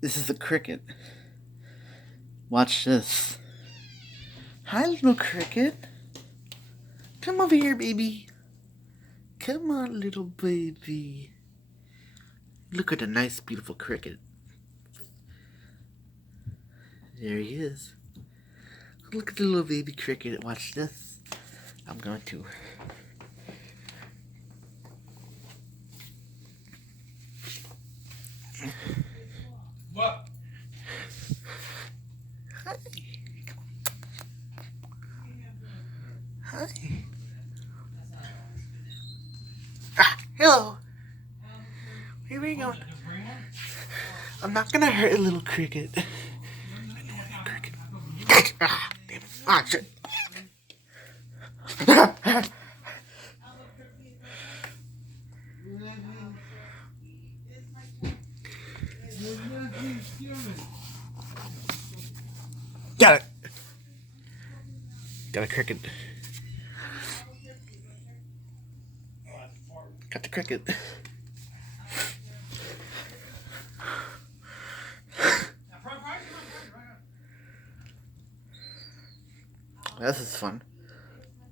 This is a cricket. Watch this. Hi, little cricket. Come over here, baby. Come on, little baby. Look at a nice, beautiful cricket. There he is. Look at the little baby cricket. Watch this. I'm going to. What? Hi. Hi. Ah, hello. Where are you going? I'm not gonna hurt a little cricket. Annoying cricket. Ah, damn it. Ah, shit. Got it. Got a cricket. Got the cricket. This is fun.